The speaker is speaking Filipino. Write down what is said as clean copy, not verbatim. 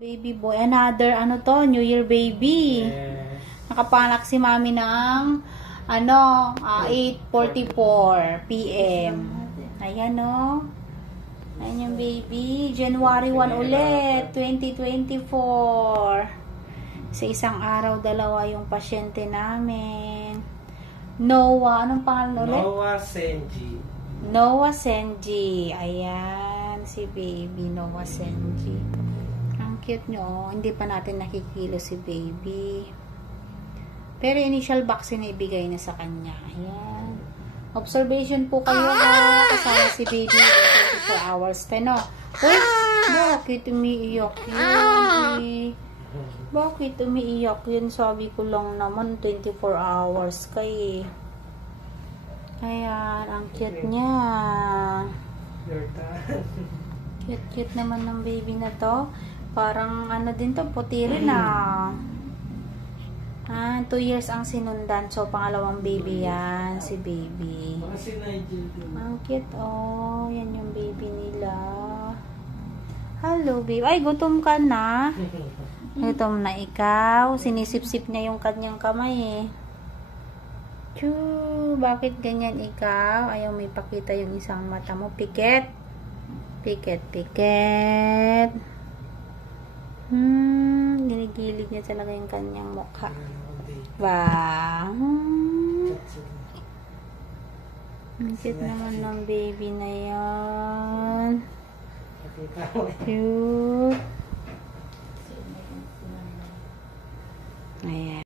Baby boy, another ano to, New Year baby. Nakapanak si mami ng 8:44 PM. Ayan o. Ayan yung baby. January 1 ulit, 2024. Sa isang araw, dalawa yung pasyente namin. Noah, anong pangalan ulit? Noah Senji. Noah Senji. Ayan, si baby Noah Senji. Ang cute nyo. Hindi pa natin nakikilo si baby. Pero initial vaccine na ibigay na sa kanya. Ayan. Observation po kayo kasama si baby 24 hours. Teno. Uy, bakit umiiyak yun? Bakit umiiyak yun? Sabi ko lang naman 24 hours kay. Ayan, ang cute niya. Cute naman ng baby na to. Parang ano din to, puti rin ah. 2 years ang sinundan. So, pangalawang baby yan. Si baby. Ang cute oh. Yan yung baby nila. Hello baby. Ay, gutom ka na. Gutom na ikaw. Sinisip-sip niya yung kanyang kamay eh. Choo, bakit ganyan ikaw? Ayaw may pakita yung isang mata mo. Piket. Piket. Ginigilig niya talaga yung kanyang mukha. Wow. Ang cute naman ng baby na yan. Cute. Ayan.